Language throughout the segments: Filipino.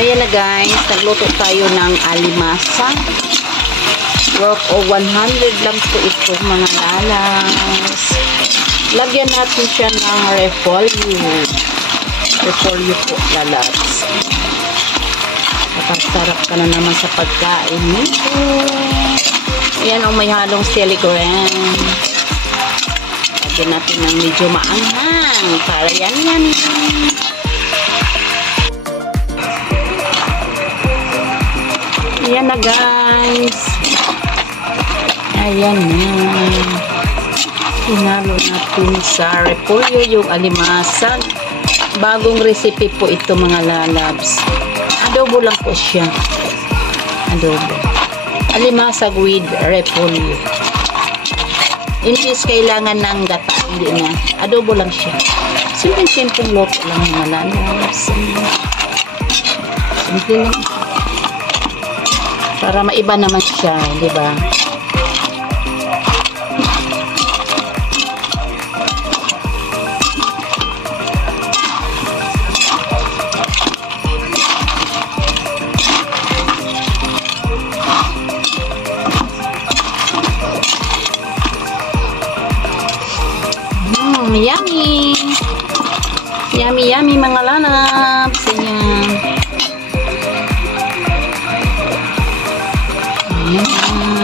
Ayan na guys, nagluto tayo ng alimasa. Worth of 100 lang po ito mga lalas. Lagyan natin siya ng repolyo. Repolyo po lalas. Napasarap ka na naman sa pagkain nito. Ayan o, may halong siligram. Lagyan natin ng medyo maanghang para yan. Ayan na guys. Ayan na. Hinalo natin sa repolyo yung alimasag. Bagong recipe po ito mga lalabs. Adobo lang po siya. Adobo. Alimasag with repolyo. In case kailangan ng gata, hindi na. Adobo lang siya. Simple-simple loto lang mga lalabs. Simple lang. Para maiba naman siya, di ba? Yummy! Yummy, yummy mga lalabs. Ayan.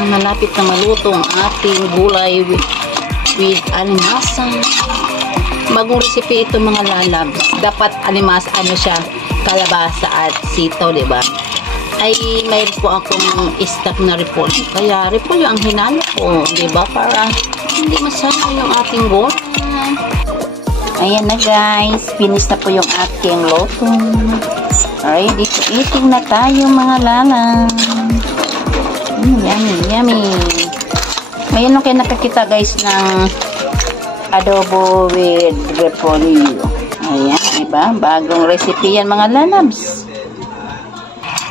Malapit na maluto ang ating gulay with alimasa. Bagong recipe ito mga lalabs. Dapat alimasa, siya, kalabasa at sitaw, diba? Ay, mayroon po akong stock na repolyo. Kaya repolyo ang hinalo ko, diba? Para hindi masayang yung ating gulay. Ayan na guys. Finish na po yung ating loto. Ready to eating na tayo mga lalabs. Yummy, yummy. Ngayon lang kayo nakakita guys ng adobo with repolyo. Ayan, diba? Bagong recipe yan mga lalabs.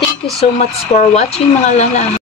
Thank you so much for watching mga lalabs.